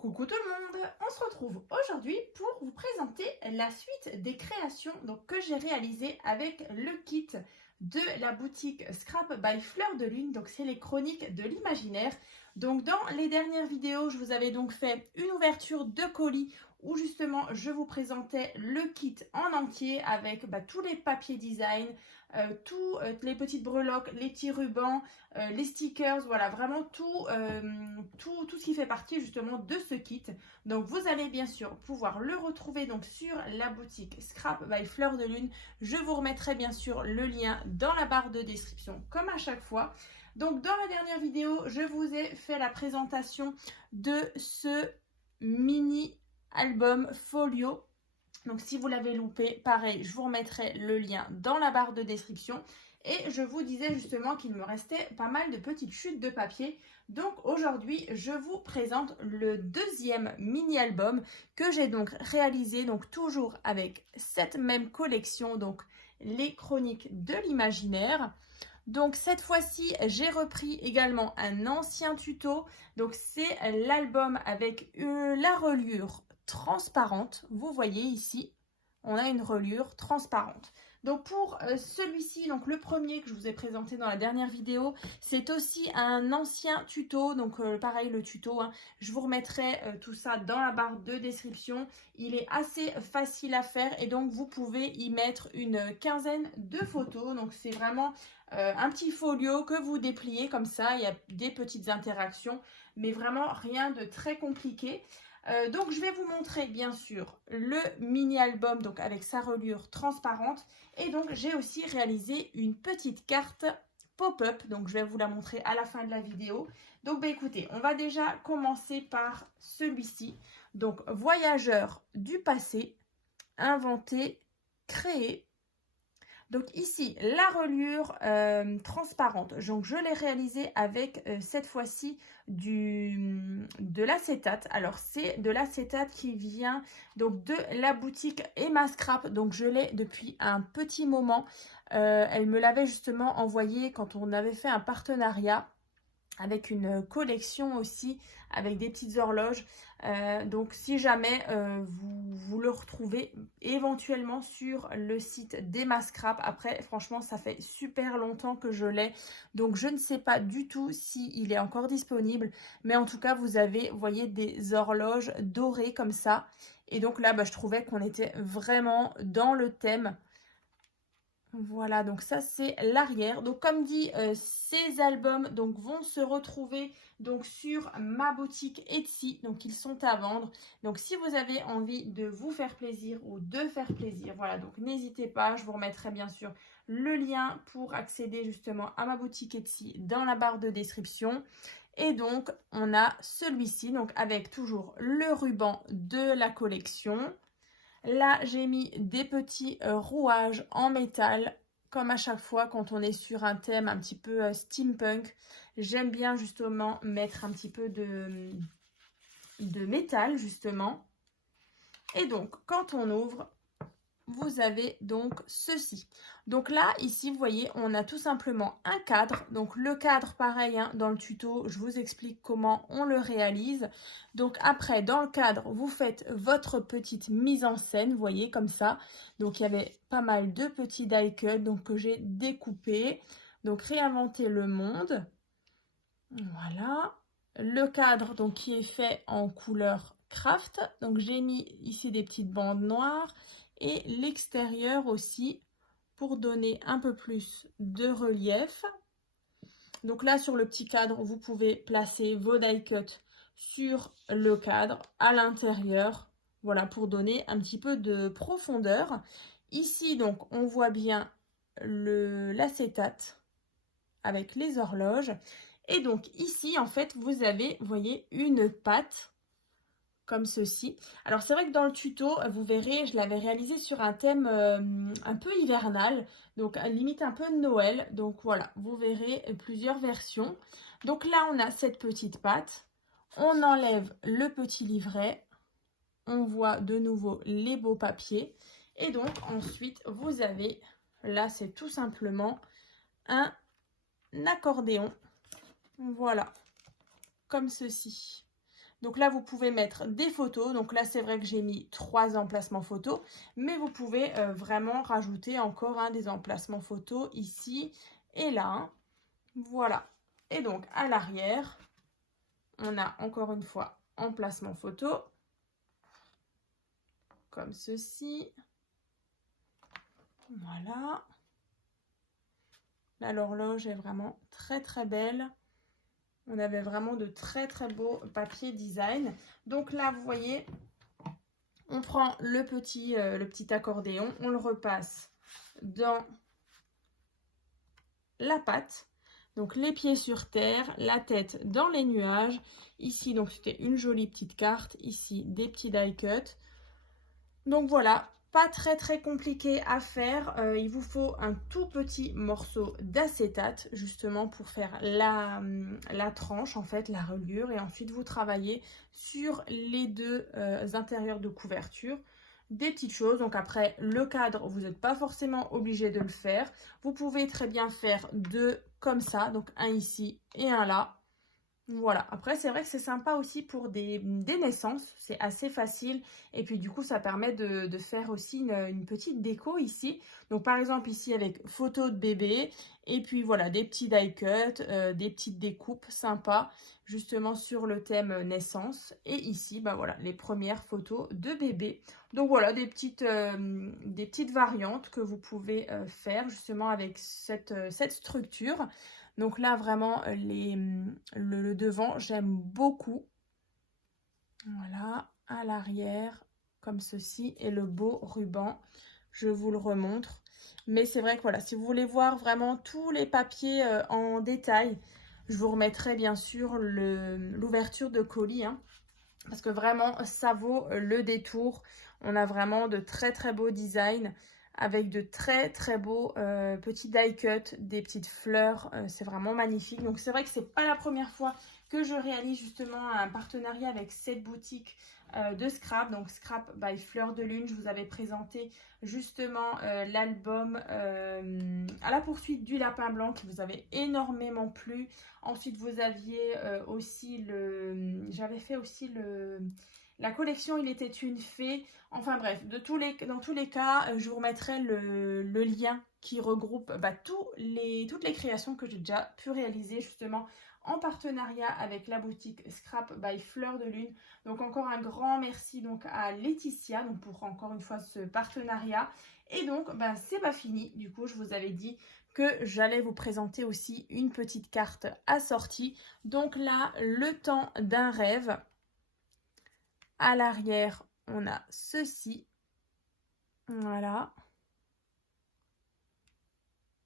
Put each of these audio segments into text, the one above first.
Coucou tout le monde, on se retrouve aujourd'hui pour vous présenter la suite des créations que j'ai réalisées avec le kit de la boutique Scrap by Fleur de Lune. Donc c'est les chroniques de l'imaginaire. Donc dans les dernières vidéos, je vous avais donc fait une ouverture de colis où justement je vous présentais le kit en entier avec tous les papiers design, tous les petites breloques, les petits rubans, les stickers, voilà vraiment tout ce qui fait partie justement de ce kit. Donc vous allez bien sûr pouvoir le retrouver donc sur la boutique Scrap by Fleur de Lune. Je vous remettrai bien sûr le lien dans la barre de description comme à chaque fois. Donc dans la dernière vidéo, je vous ai fait la présentation de ce mini album folio. Donc si vous l'avez loupé, pareil, je vous remettrai le lien dans la barre de description. Et je vous disais justement qu'il me restait pas mal de petites chutes de papier. Donc aujourd'hui, je vous présente le deuxième mini-album que j'ai donc réalisé, donc toujours avec cette même collection, donc les chroniques de l'imaginaire. Donc cette fois-ci, j'ai repris également un ancien tuto. Donc c'est l'album avec la reliure transparente. Vous voyez ici, on a une reliure transparente. Donc pour celui-ci, donc le premier que je vous ai présenté dans la dernière vidéo, c'est aussi un ancien tuto. Donc pareil, le tuto, je vous remettrai tout ça dans la barre de description. Il est assez facile à faire et donc vous pouvez y mettre une quinzaine de photos. Donc c'est vraiment un petit folio que vous dépliez comme ça. Il y a des petites interactions, mais vraiment rien de très compliqué. Donc je vais vous montrer bien sûr le mini album donc avec sa reliure transparente et donc j'ai aussi réalisé une petite carte pop-up, donc je vais vous la montrer à la fin de la vidéo. Donc écoutez, on va déjà commencer par celui-ci, donc voyageur du passé, inventé, créé. Donc ici, la reliure transparente, donc je l'ai réalisée avec cette fois-ci de l'acétate. Alors c'est de l'acétate qui vient donc de la boutique Emma Scrap, donc je l'ai depuis un petit moment. Elle me l'avait justement envoyé quand on avait fait un partenariat avec une collection aussi, avec des petites horloges. Donc si jamais vous le retrouvez éventuellement sur le site d'Emma Scrap. Après, franchement, ça fait super longtemps que je l'ai. Donc je ne sais pas du tout s'il est encore disponible. Mais en tout cas, vous avez, vous voyez, des horloges dorées comme ça. Et donc là, je trouvais qu'on était vraiment dans le thème. Voilà, donc ça c'est l'arrière. Donc comme dit, ces albums donc vont se retrouver donc sur ma boutique Etsy. Donc ils sont à vendre. Donc si vous avez envie de vous faire plaisir ou de faire plaisir, voilà, donc n'hésitez pas. Je vous remettrai bien sûr le lien pour accéder justement à ma boutique Etsy dans la barre de description. Et donc on a celui-ci, donc avec toujours le ruban de la collection. Là, j'ai mis des petits rouages en métal, comme à chaque fois quand on est sur un thème un petit peu steampunk. J'aime bien justement mettre un petit peu de métal, justement. Et donc, quand on ouvre, vous avez donc ceci. Donc là, ici, vous voyez, on a tout simplement un cadre. Donc le cadre, pareil, dans le tuto, je vous explique comment on le réalise. Donc après, dans le cadre, vous faites votre petite mise en scène, vous voyez, comme ça. Donc il y avait pas mal de petits die cuts donc, que j'ai découpés. Donc réinventer le monde. Voilà. Le cadre, donc qui est fait en couleur craft. Donc j'ai mis ici des petites bandes noires. Et l'extérieur aussi pour donner un peu plus de relief. Donc là sur le petit cadre, vous pouvez placer vos die cuts sur le cadre à l'intérieur. Voilà, pour donner un petit peu de profondeur. Ici donc on voit bien l'acétate avec les horloges. Et donc ici en fait vous avez, vous voyez, une patte comme ceci. Alors c'est vrai que dans le tuto, vous verrez, je l'avais réalisé sur un thème un peu hivernal, donc limite un peu de Noël. Donc voilà, vous verrez plusieurs versions. Donc là, on a cette petite patte. On enlève le petit livret. On voit de nouveau les beaux papiers. Et donc ensuite, vous avez, là c'est tout simplement un accordéon. Voilà, comme ceci. Donc là, vous pouvez mettre des photos. Donc là, c'est vrai que j'ai mis 3 emplacements photos, mais vous pouvez vraiment rajouter encore des emplacements photos ici et là. Voilà. Et donc à l'arrière, on a encore une fois emplacement photo, comme ceci. Voilà. Là, l'horloge est vraiment très très belle. On avait vraiment de très très beaux papiers design. Donc là, vous voyez, on prend le petit accordéon, on le repasse dans la patte. Donc les pieds sur terre, la tête dans les nuages. Ici, donc c'était une jolie petite carte. Ici, des petits die cut. Donc voilà, pas très très compliqué à faire. Il vous faut un tout petit morceau d'acétate justement pour faire la tranche, en fait, la reliure. Et ensuite, vous travaillez sur les deux intérieurs de couverture. Des petites choses. Donc après, le cadre, vous n'êtes pas forcément obligé de le faire. Vous pouvez très bien faire deux comme ça. Donc un ici et un là. Voilà, après c'est vrai que c'est sympa aussi pour des naissances, c'est assez facile et puis du coup ça permet de faire aussi une petite déco ici. Donc par exemple ici avec photo de bébé et puis voilà des petits die cut, des petites découpes sympas justement sur le thème naissance et ici bah voilà les premières photos de bébé. Donc voilà des petites variantes que vous pouvez faire justement avec cette structure. Donc là, vraiment, le devant, j'aime beaucoup. Voilà, à l'arrière, comme ceci. Et le beau ruban, je vous le remontre. Mais c'est vrai que voilà, si vous voulez voir vraiment tous les papiers en détail, je vous remettrai bien sûr l'ouverture de colis. Parce que vraiment, ça vaut le détour. On a vraiment de très très beaux designs avec de très très beaux petits die cut, des petites fleurs. C'est vraiment magnifique. Donc c'est vrai que c'est pas la première fois que je réalise justement un partenariat avec cette boutique de Scrap. Donc Scrap by Fleur de Lune. Je vous avais présenté justement l'album À la poursuite du lapin blanc qui vous avait énormément plu. Ensuite, vous aviez aussi j'avais fait aussi la collection Il était une fée. Enfin bref, dans tous les cas, je vous remettrai le lien qui regroupe toutes les créations que j'ai déjà pu réaliser justement en partenariat avec la boutique Scrap by Fleur de Lune. Donc encore un grand merci donc à Laetitia donc pour encore une fois ce partenariat. Et donc c'est pas fini. Du coup, je vous avais dit que j'allais vous présenter aussi une petite carte assortie. Donc là, le temps d'un rêve. À l'arrière, on a ceci. Voilà.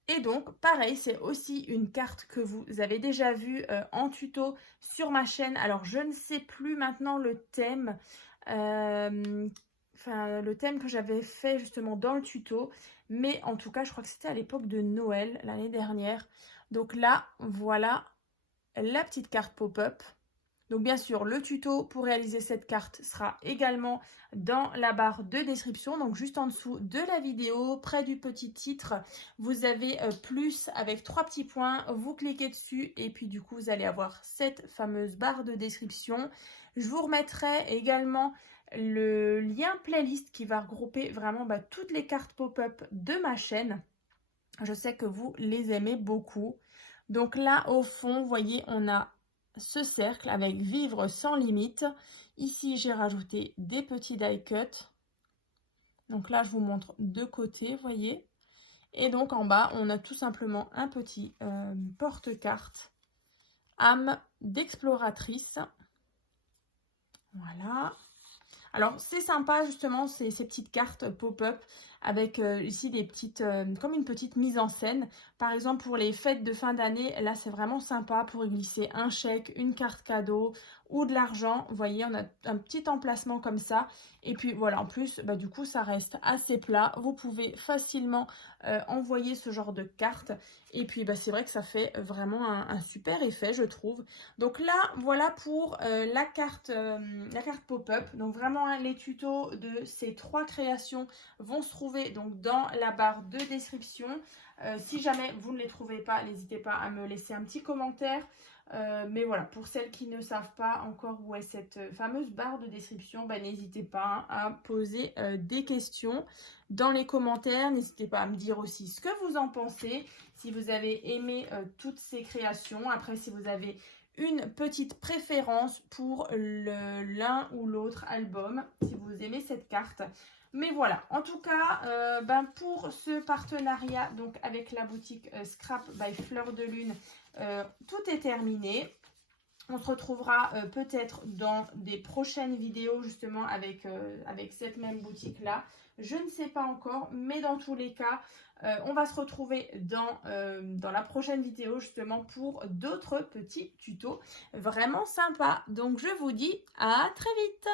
Et donc, pareil, c'est aussi une carte que vous avez déjà vue en tuto sur ma chaîne. Alors, je ne sais plus maintenant le thème. Le thème que j'avais fait justement dans le tuto. Mais en tout cas, je crois que c'était à l'époque de Noël, l'année dernière. Donc là, voilà la petite carte pop-up. Donc bien sûr, le tuto pour réaliser cette carte sera également dans la barre de description. Donc juste en dessous de la vidéo, près du petit titre, vous avez plus avec 3 petits points. Vous cliquez dessus et puis du coup, vous allez avoir cette fameuse barre de description. Je vous remettrai également le lien playlist qui va regrouper vraiment toutes les cartes pop-up de ma chaîne. Je sais que vous les aimez beaucoup. Donc là, au fond, vous voyez, on a ce cercle avec vivre sans limite. Ici, j'ai rajouté des petits die cut. Donc là, je vous montre de côté, vous voyez. Et donc en bas, on a tout simplement un petit porte-carte âme d'exploratrice. Voilà. Alors c'est sympa justement ces petites cartes pop-up avec ici des petites, comme une petite mise en scène. Par exemple pour les fêtes de fin d'année, là c'est vraiment sympa pour y glisser un chèque, une carte cadeau ou de l'argent. Vous voyez, on a un petit emplacement comme ça. Et puis voilà, en plus, du coup ça reste assez plat. Vous pouvez facilement envoyer ce genre de carte. Et puis c'est vrai que ça fait vraiment un super effet, je trouve. Donc là, voilà pour la carte pop-up. Donc vraiment, les tutos de ces 3 créations vont se trouver donc dans la barre de description. Si jamais vous ne les trouvez pas, n'hésitez pas à me laisser un petit commentaire. Mais voilà, pour celles qui ne savent pas encore où est cette fameuse barre de description, n'hésitez pas à poser des questions dans les commentaires. N'hésitez pas à me dire aussi ce que vous en pensez, si vous avez aimé toutes ces créations. Après, si vous avez une petite préférence pour l'un ou l'autre album, si vous aimez cette carte. Mais voilà, en tout cas, pour ce partenariat donc avec la boutique Scrap by Fleur de Lune, tout est terminé. On se retrouvera peut-être dans des prochaines vidéos justement avec cette même boutique là. Je ne sais pas encore, mais dans tous les cas, on va se retrouver dans la prochaine vidéo justement pour d'autres petits tutos vraiment sympas. Donc je vous dis à très vite.